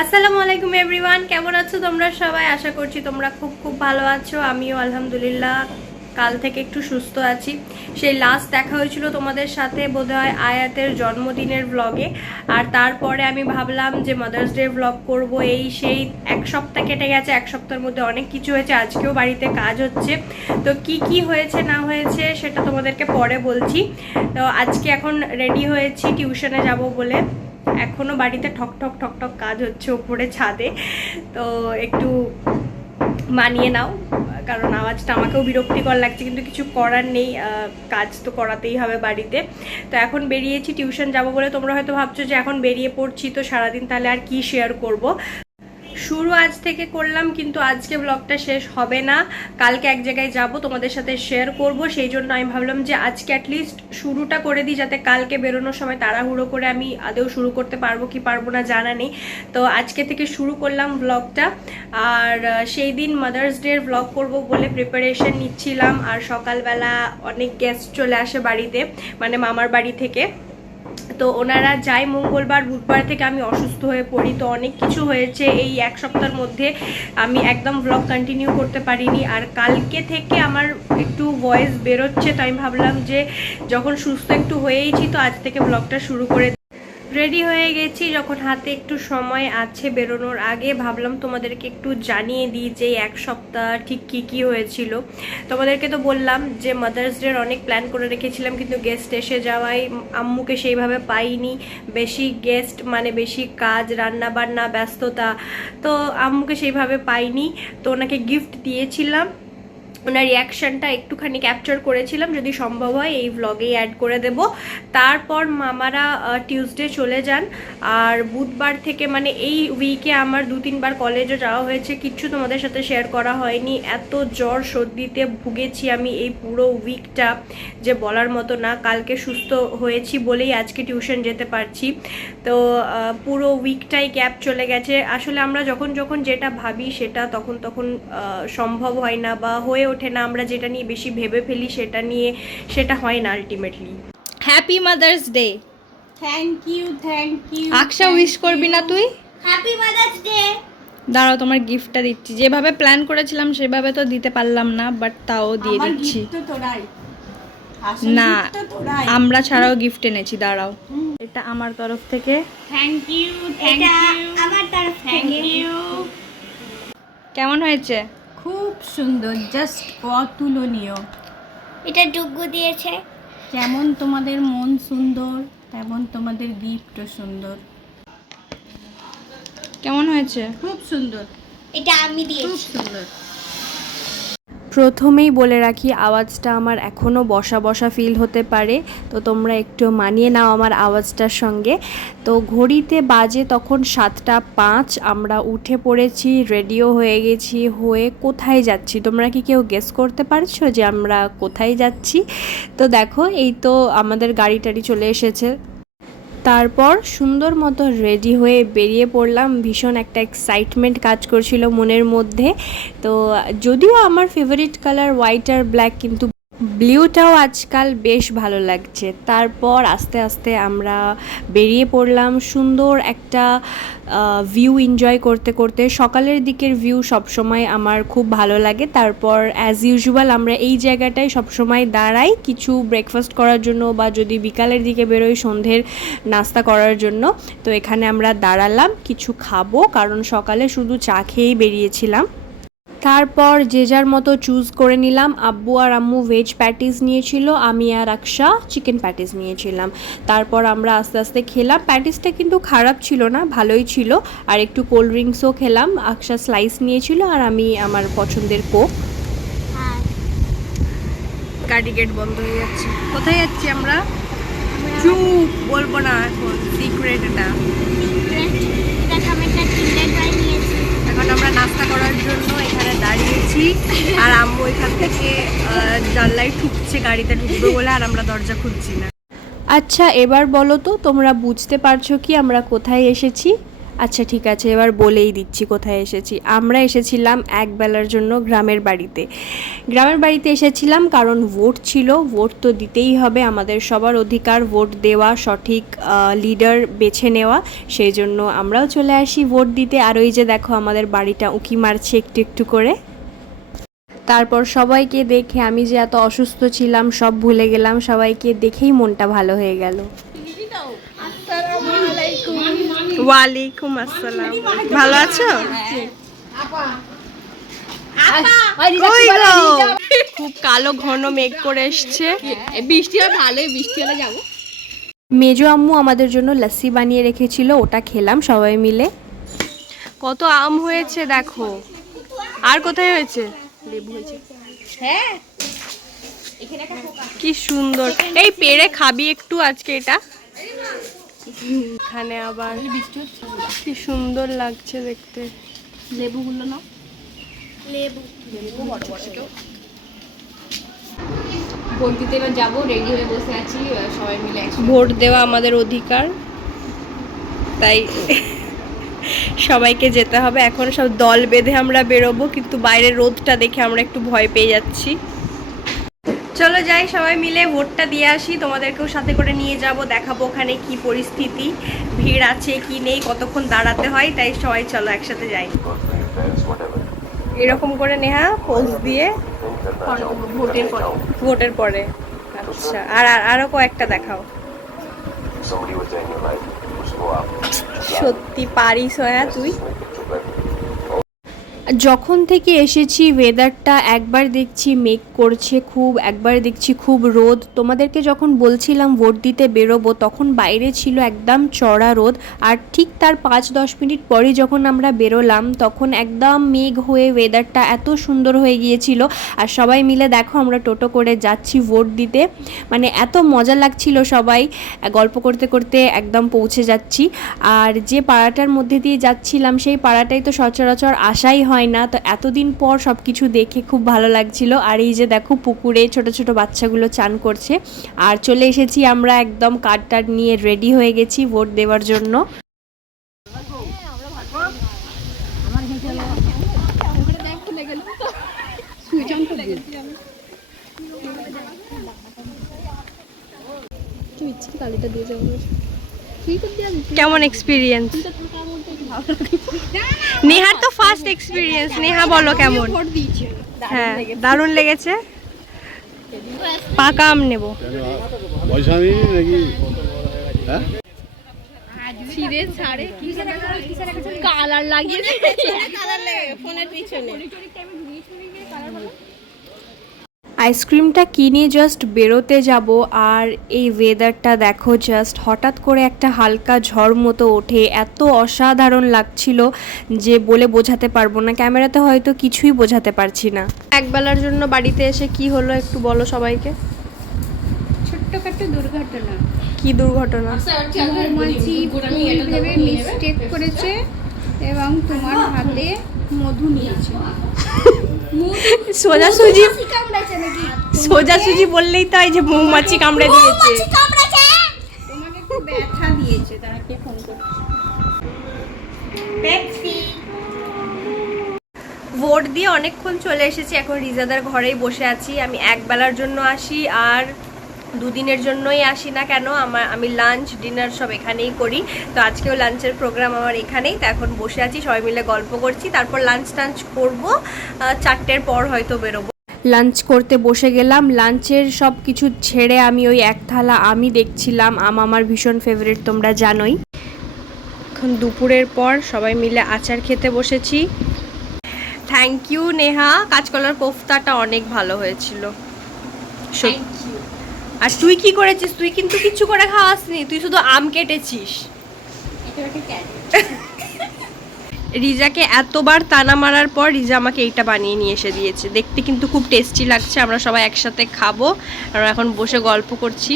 আসসালামু আলাইকুম এভরিওয়ান, কেমন আছো তোমরা সবাই? আশা করছি তোমরা খুব খুব ভালো আছো। আমিও আলহামদুলিল্লাহ কাল থেকে একটু সুস্থ আছি। সেই লাস্ট দেখা হয়েছিল তোমাদের সাথে বোধহয় আয়াতের জন্মদিনের ব্লগে, আর তারপরে আমি ভাবলাম যে মাদার্স ডে ব্লগ করব। সেই এক সপ্তাহ কেটে গেছে, এক সপ্তাহের মধ্যে অনেক কিছু হয়েছে। আজকেও বাড়িতে কাজ হচ্ছে, তো কি কি হয়েছে না হয়েছে সেটা তোমাদেরকে পরে বলছি। তো আজকে এখন রেডি হয়েছি টিউশনে যাব বলে। এখনো বাড়িতে ঠক ঠক ঠক ঠক কাজ হচ্ছে ওপরে ছাদে, তো একটু মানিয়ে নাও, কারণ আওয়াজটা আমাকেও বিরক্তিকর লাগছে, কিন্তু কিছু করার নেই, কাজ তো করাতেই হবে বাড়িতে। তো এখন বেরিয়েছি টিউশন যাব বলে। তোমরা হয়তো ভাবছো যে এখন বেরিয়ে পড়ছি তো সারাদিন তাহলে আর কি শেয়ার করব। শুরু আজ থেকে করলাম, কিন্তু আজকে ব্লগটা শেষ হবে না। কালকে এক জায়গায় যাব, তোমাদের সাথে শেয়ার করব। সেই জন্য আমি ভাবলাম যে আজকে অ্যাটলিস্ট শুরুটা করে দিই, যাতে কালকে বেরোনোর সময় তাড়াহুড়ো করে আমি আদৌ শুরু করতে পারবো কি পারবো না জানা নেই। তো আজকে থেকে শুরু করলাম ব্লগটা। আর সেই দিন মাদার্স ডের ব্লগ করব বলে প্রিপারেশন নিচ্ছিলাম, আর সকালবেলা অনেক গেস্ট চলে আসে বাড়িতে, মানে মামার বাড়ি থেকে। তো ওনারা যায় মঙ্গলবার, বুধবার থেকে আমি অসুস্থ হয়ে পড়ি। তো অনেক কিছু হয়েছে এই এক সপ্তাহের মধ্যে, আমি একদম ব্লগ কন্টিনিউ করতে পারিনি। আর কালকে থেকে আমার একটু ভয়েস বেরোচ্ছে, তো আমি ভাবলাম যে যখন সুস্থ একটু হয়েইছি তো আজ থেকে ব্লগটা শুরু করে। রেডি হয়ে গেছি, যখন হাতে একটু সময় আছে বেরোনোর আগে ভাবলাম তোমাদেরকে একটু জানিয়ে দিই যে এক সপ্তাহ ঠিক কি কি হয়েছিল। তোমাদেরকে তো বললাম যে মাদার্স ডের অনেক প্ল্যান করে রেখেছিলাম, কিন্তু গেস্ট এসে যাওয়ায় আম্মুকে সেইভাবে পাইনি। বেশি গেস্ট মানে বেশি কাজ, রান্না বান্না, ব্যস্ততা, তো আম্মুকে সেইভাবে পাইনি। তো ওনাকে গিফট দিয়েছিলাম, ওনার রিয়াকশনটা একটুখানি ক্যাপচার করেছিলাম, যদি সম্ভব হয় এই ব্লগেই অ্যাড করে দেব। তারপর মামারা টিউসডে চলে যান, আর বুধবার থেকে মানে এই উইকে আমার 2-3 বার কলেজও যাওয়া হয়েছে, কিচ্ছু তোমাদের সাথে শেয়ার করা হয়নি। এত জ্বর সর্দিতে ভুগেছি আমি এই পুরো উইকটা যে বলার মতো না। কালকে সুস্থ হয়েছি বলেই আজকে টিউশন যেতে পারছি। তো পুরো উইকটাই গ্যাপ চলে গেছে। আসলে আমরা যখন যখন যেটা ভাবি সেটা তখন তখন সম্ভব হয় না বা হয়ে ওঠে না। আমরা যেটা নিয়ে বেশি ভেবে ফেলি সেটা হয় না ultimately. Happy Mother's Day. Thank you Aksha wish করবি না তুই? Happy Mother's Day. দাঁড়াও, তোমার গিফটটা দিচ্ছি। যেভাবে প্ল্যান করেছিলাম সেভাবে তো দিতে পারলাম না, বাট তাও দিয়ে দিচ্ছি। না, আমরা ছাড়াও গিফট এনেছি, দাঁড়াও। এটা আমার তরফ থেকে। থ্যাংক ইউ আমার তরফ থেকে। কেমন হয়েছে? খুব সুন্দর, জাস্ট অতুলনীয়। এটা যোগ্য দিয়েছে। যেমন তোমাদের মন সুন্দর তেমন তোমাদের গিফটও সুন্দর। কেমন হয়েছে? খুব সুন্দর। এটা আমি দিয়েছি। খুব সুন্দর। প্রথমেই বলে রাখি, আওয়াজটা আমার এখনও বসা বসা ফিল হতে পারে, তো তোমরা একটু মানিয়ে নাও আমার আওয়াজটার সঙ্গে। তো ঘড়িতে বাজে তখন 7:05, আমরা উঠে পড়েছি, রেডিও হয়ে গেছি। হয়ে কোথায় যাচ্ছি তোমরা কি কেউ গেস করতে পারছো যে আমরা কোথায় যাচ্ছি? তো দেখো, এই তো আমাদের গাড়ি টাড়ি চলে এসেছে। তারপর সুন্দর মতো রেডি হয়ে বেরিয়ে পড়লাম। ভীষণ একটা এক্সাইটমেন্ট কাজ করছিল মনের মধ্যে। তো যদিও আমার ফেভারিট কালার হোয়াইট আর ব্ল্যাক, কিন্তু ব্লুটাও আজকাল বেশ ভালো লাগছে। তারপর আস্তে আস্তে আমরা বেরিয়ে পড়লাম সুন্দর একটা ভিউ এনজয় করতে করতে। সকালের দিকের ভিউ সবসময় আমার খুব ভালো লাগে। তারপর অ্যাজ ইউজুয়াল আমরা এই জায়গাটায় সবসময় দাঁড়াই কিছু ব্রেকফাস্ট করার জন্য, বা যদি বিকালের দিকে বেরোই সন্ধ্যের নাস্তা করার জন্য। তো এখানে আমরা দাঁড়ালাম, কিছু খাবো, কারণ সকালে শুধু চা খেয়েই বেরিয়েছিলাম। তারপর যে যার মতো চুজ করে নিলাম। আব্বু আর আম্মু ভেজ প্যাটিস নিয়েছিল, আমি আর আকশা চিকেন প্যাটিস নিয়েছিলাম। তারপর আমরা আস্তে আস্তে খেলাম। প্যাটিসটা কিন্তু খারাপ ছিল না, ভালোই ছিল। আর একটু কোল্ড ড্রিঙ্কসও খেলাম। আকশা স্লাইস নিয়েছিল আর আমি আমার পছন্দের কোক। গাড়ি গেট বন্ধ হয়ে যাচ্ছে। কোথায় যাচ্ছি আমরা? চুপ, বলবো না এখন, সিক্রেট এটা। এখন আমরা নাস্তা করার জন্য এখানে দাঁড়িয়েছি, আর আম্মু এখান থেকে জানলায় ঠুকছে গাড়িতে ঢুকবে বলে, আর আমরা দরজা খুলছি না। আচ্ছা, এবার বলো তো তোমরা বুঝতে পারছো কি আমরা কোথায় এসেছি? আচ্ছা ঠিক আছে, এবার বলেই দিচ্ছি কোথায় এসেছি। আমরা এসেছিলাম একবেলার জন্য গ্রামের বাড়িতে। গ্রামের বাড়িতে এসেছিলাম কারণ ভোট ছিল, ভোট তো দিতেই হবে, আমাদের সবার অধিকার ভোট দেওয়া, সঠিক লিডার বেছে নেওয়া। সেই জন্য আমরাও চলে আসি ভোট দিতে। আর ওই যে দেখো আমাদের বাড়িটা উঁকি মারছে একটু একটু করে। তারপর সবাইকে দেখে আমি যে এত অসুস্থ ছিলাম সব ভুলে গেলাম, সবাইকে দেখেই মনটা ভালো হয়ে গেল। ওয়ালাইকুম আসসালাম, ভালো আছো? কই গো? খুব কালো ঘন মেঘ করে এসছে, বৃষ্টি হলে ভালোই, বৃষ্টি হলে যাবো। মেজো আম্মু আমাদের জন্য লস্যি বানিয়ে রেখেছিল, ওটা খেলাম সবাই মিলে। কত আম হয়েছে দেখো। আর কোথায় হয়েছে? লেবু হয়েছে। হ্যাঁ, কি সুন্দর। এই পেড়ে খাবি একটু আজকে এটা? এখানে আবার কি সুন্দর লাগছে দেখতে। লেবুগুলো নাও। ভোট দিতে এবার যাবো, রেডি হয়ে বসে আছি সবাই মিলে। ভোট দেওয়া আমাদের অধিকার, তাই সবাইকে যেতে হবে। এখন সব দল বেঁধে আমরা বেরোবো, কিন্তু বাইরের রোদটা দেখে আমরা একটু ভয় পেয়ে যাচ্ছি। চলো যাই সবাই মিলে ভোটটা দিয়ে আসি, তোমাদেরকেও সাথে করে নিয়ে যাব, দেখাবো ওখানে কি পরিস্থিতি, ভিড় আছে কি নেই, কতক্ষণ দাঁড়াতে হয়। তাই সবাই চলো একসাথে যাই। এরকম করে নেহা পোজ দিয়ে ভোটের পরে। আচ্ছা, আর আরো কয়েকটা দেখাও। সত্যি পারিস হ্যাঁ তুই। যখন থেকে এসেছি ওয়েদারটা একবার দেখছি মেঘ করছে খুব, একবার দেখছি খুব রোদ। তোমাদেরকে যখন বলছিলাম ভোট দিতে বেরোবো তখন বাইরে ছিল একদম চড়া রোদ, আর ঠিক তার 5-10 মিনিট পরে যখন আমরা বেরোলাম তখন একদম মেঘ হয়ে ওয়েদারটা এত সুন্দর হয়ে গিয়েছিল। আর সবাই মিলে দেখো আমরা টোটো করে যাচ্ছি ভোট দিতে, মানে এত মজা লাগছিল, সবাই গল্প করতে করতে একদম পৌঁছে যাচ্ছি। আর যে পাড়াটার মধ্যে দিয়ে যাচ্ছিলাম সেই পাড়াটাই তো সচরাচর আসাই হয় না, তো এতদিন পর সব কিছু দেখে খুব ভালো লাগছিল। আর এই যে দেখো পুকুরে ছোট ছোট বাচ্চাগুলো চান করছে। আর চলে এসেছি আমরা একদম কার্ড টার্ড নিয়ে রেডি হয়ে গেছি ভোট দেওয়ার জন্য। কেমন এক্সপিরিয়েন্স? নেহার তো ফার্স্ট এক্সপিরিয়েন্স, নেহা বলো কেমন? হ্যাঁ দারুণ লেগেছে। পাকা আম নেবো। কালার লাগিয়েছে ফোনের পিছনে। আইসক্রিমটা কিনে জাস্ট বেরোতে যাব, আর এই ওয়েদারটা দেখো জাস্ট হঠাৎ করে একটা হালকা ঝড় মতো ওঠে, এত অসাধারণ লাগছিল যে বলে বোঝাতে পারবো না, ক্যামেরাতে হয়তো কিছুই বোঝাতে পারছি না। একবেলার জন্য বাড়িতে এসে কি হলো একটু বলো সবাইকে। ছোট্টখাট্ট দুর্ঘটনা। কি দুর্ঘটনা? মৌমাছি ভেবে মিস্টেক করেছে এবং তোমার হাতে মধু নিয়েছে। সোজাসুজি সোজাসুজি বললেই তো হয় যে মৌমাছি কামড়ে দিয়েছে। তোমাকে একটু ব্যথা দিয়েছে, তারা কে ফোন করছে? ভোট দিয়ে অনেকক্ষণ চলে এসেছি, এখন রিজাদার ঘরেই বসে আছি। আমি একবেলার জন্য আসি আর দুদিনের জন্যই আসি না কেন, আমি লাঞ্চ ডিনার সব এখানেই করি, তো আজকেও লাঞ্চের প্রোগ্রাম আমার এখানেই। তো এখন বসে আছি সবাই মিলে গল্প করছি, তারপর লাঞ্চ টাঞ্চ করবো, 4টের পর হয়তো বেরোবো। লাঞ্চ করতে বসে গেলাম। লাঞ্চের সব কিছু ছেড়ে আমি ওই এক থালা আমি দেখছিলাম, আমার ভীষণ ফেভারিট তোমরা জানোই। এখন দুপুরের পর সবাই মিলে আচার খেতে বসেছি। থ্যাংক ইউ নেহা, কাঁচকলার কোফতাটা অনেক ভালো হয়েছিল। আর তুই কি করেছিস? তুই কিন্তু কিচ্ছু করে খাওয়াসনি, তুই শুধু আম কেটেছিস। রিজাকে এতবার তানা মারার পর রিজা আমাকে এইটা বানিয়ে নিয়ে এসে দিয়েছে, দেখতে কিন্তু খুব টেস্টি লাগছে। আমরা সবাই একসাথে খাবো, আমরা এখন বসে গল্প করছি।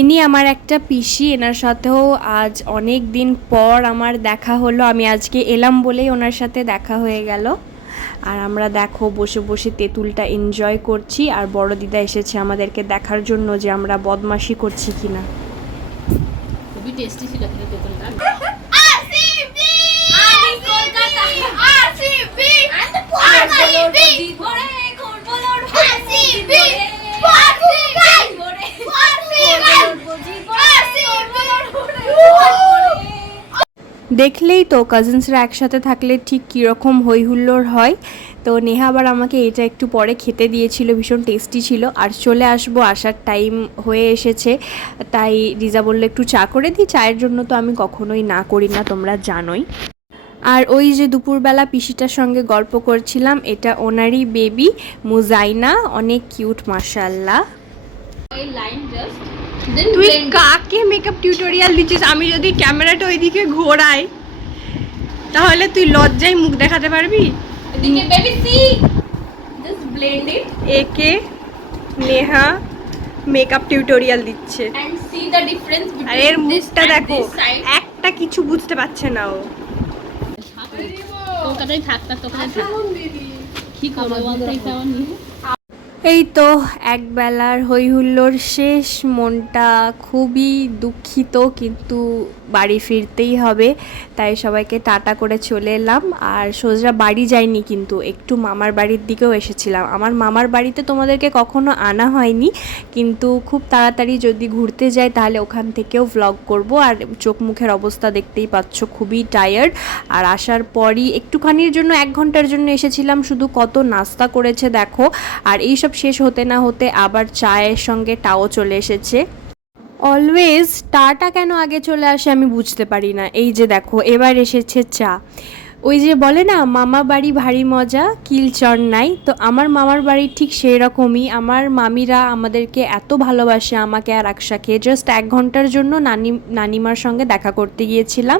ইনি আমার একটা পিসি, এনার সাথেও আজ অনেক দিন পর আমার দেখা হলো। আমি আজকে এলাম বলেই ওনার সাথে দেখা হয়ে গেল। আর আমরা দেখো বসে বসে তেঁতুলটা এনজয় করছি, আর বড় দিদা এসেছে আমাদেরকে দেখার জন্য যে আমরা বদমাশি করছি কিনা। খুবই টেস্টি ছিল তেঁতুলটা। দেখলেই তো কাজিনসরা একসাথে থাকলে ঠিক কীরকম হই হুল্লোড় হয়। তো নেহা আবার আমাকে এটা একটু পরে খেতে দিয়েছিল, ভীষণ টেস্টি ছিল। আর চলে আসবো, আসার টাইম হয়ে এসেছে, তাই রিজা বললো একটু চা করে দিই। চায়ের জন্য তো আমি কখনোই না করি না, তোমরা জানোই। আর ওই যে দুপুরবেলা পিসিটার সঙ্গে গল্প করছিলাম, এটা ওনারই বেবি মুজাইনা, অনেক কিউট মাশাআল্লাহ। তুই কাকে মেকআপ টিউটোরিয়াল দিচ্ছিস? আমি যদি ক্যামেরাটা ওইদিকে ঘোরাই তাহলে তুই লজ্জায় মুখ দেখাতে পারবি? একে নেহা মেকআপ টিউটোরিয়াল দিচ্ছে, আর এর মুখটা দেখো, একটা কিছু বুঝতে পারছে না ও। এই তো একবেলার হই হুল্লোড় শেষ, মনটা খুবই দুঃখিত, কিন্তু বাড়ি ফিরতেই হবে, তাই সবাইকে টাটা করে চলে এলাম। আর সোজা বাড়ি যাইনি, কিন্তু একটু মামার বাড়ির দিকেও এসেছিলাম। আমার মামার বাড়িতে তোমাদেরকে কখনো আনা হয়নি, কিন্তু খুব তাড়াতাড়ি যদি ঘুরতে যাই তাহলে ওখান থেকেও ভ্লগ করব। আর চোখ মুখের অবস্থা দেখতেই পাচ্ছ, খুবই টায়ার্ড। আর আসার পরই একটুখানির জন্য 1 ঘন্টার জন্য এসেছিলাম, শুধু কত নাস্তা করেছে দেখো। আর এইসব শেষ হতে না হতে আবার চায়ের সঙ্গে টাও চলে এসেছে। অলওয়েজ টাটা কেন আগে চলে আসে আমি বুঝতে পারি না। এই যে দেখো এবার এসেছে চা। ওই যে বলে না মামা বাড়ি ভারী মজা, কিলচর নাই, তো আমার মামার বাড়ি ঠিক সেই রকমই। আমার মামিরা আমাদেরকে এত ভালোবাসে, আমাকে আর আকশাকে। জাস্ট 1 ঘন্টার জন্য নানিমার সঙ্গে দেখা করতে গিয়েছিলাম।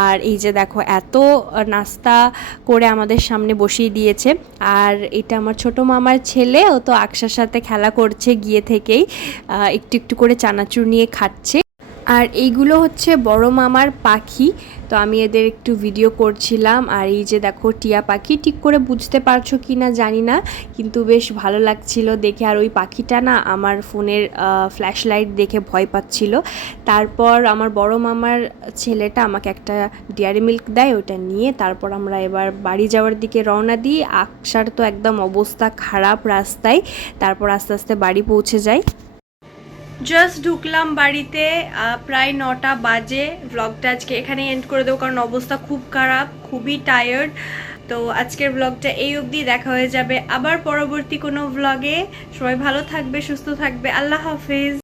আর এই যে দেখো এত নাস্তা করে আমাদের সামনে বসিয়ে দিয়েছে। আর এটা আমার ছোট মামার ছেলে, ও তো আকশার সাথে খেলা করছে গিয়ে থেকেই, একটু একটু করে চানাচুর নিয়ে খাচ্ছে। আর এইগুলো হচ্ছে বড় মামার পাখি, তো আমি এদের একটু ভিডিও করছিলাম। আর এই যে দেখো টিয়া পাখি, ঠিক করে বুঝতে পারছো কি না জানি না, কিন্তু বেশ ভালো লাগছিল দেখে। আর ওই পাখিটা না আমার ফোনের ফ্ল্যাশ লাইট দেখে ভয় পাচ্ছিল। তারপর আমার বড় মামার ছেলেটা আমাকে একটা ডেয়ারি মিল্ক দেয়, ওটা নিয়ে তারপর আমরা এবার বাড়ি যাওয়ার দিকে রওনা দিই। আকশার তো একদম অবস্থা খারাপ রাস্তায়, তারপর আস্তে আস্তে বাড়ি পৌঁছে যাই। জাস্ট ঢুকলাম বাড়িতে, প্রায় 9টা বাজে। ব্লগটা আজকে এখানে এন্ড করে দেবো, কারণ অবস্থা খুব খারাপ, খুবই টায়ার্ড। তো আজকের ব্লগটা এই অবধি, দেখা হয়ে যাবে আবার পরবর্তী কোনো ব্লগে। সবাই ভালো থাকবে, সুস্থ থাকবে, আল্লাহ হাফেজ।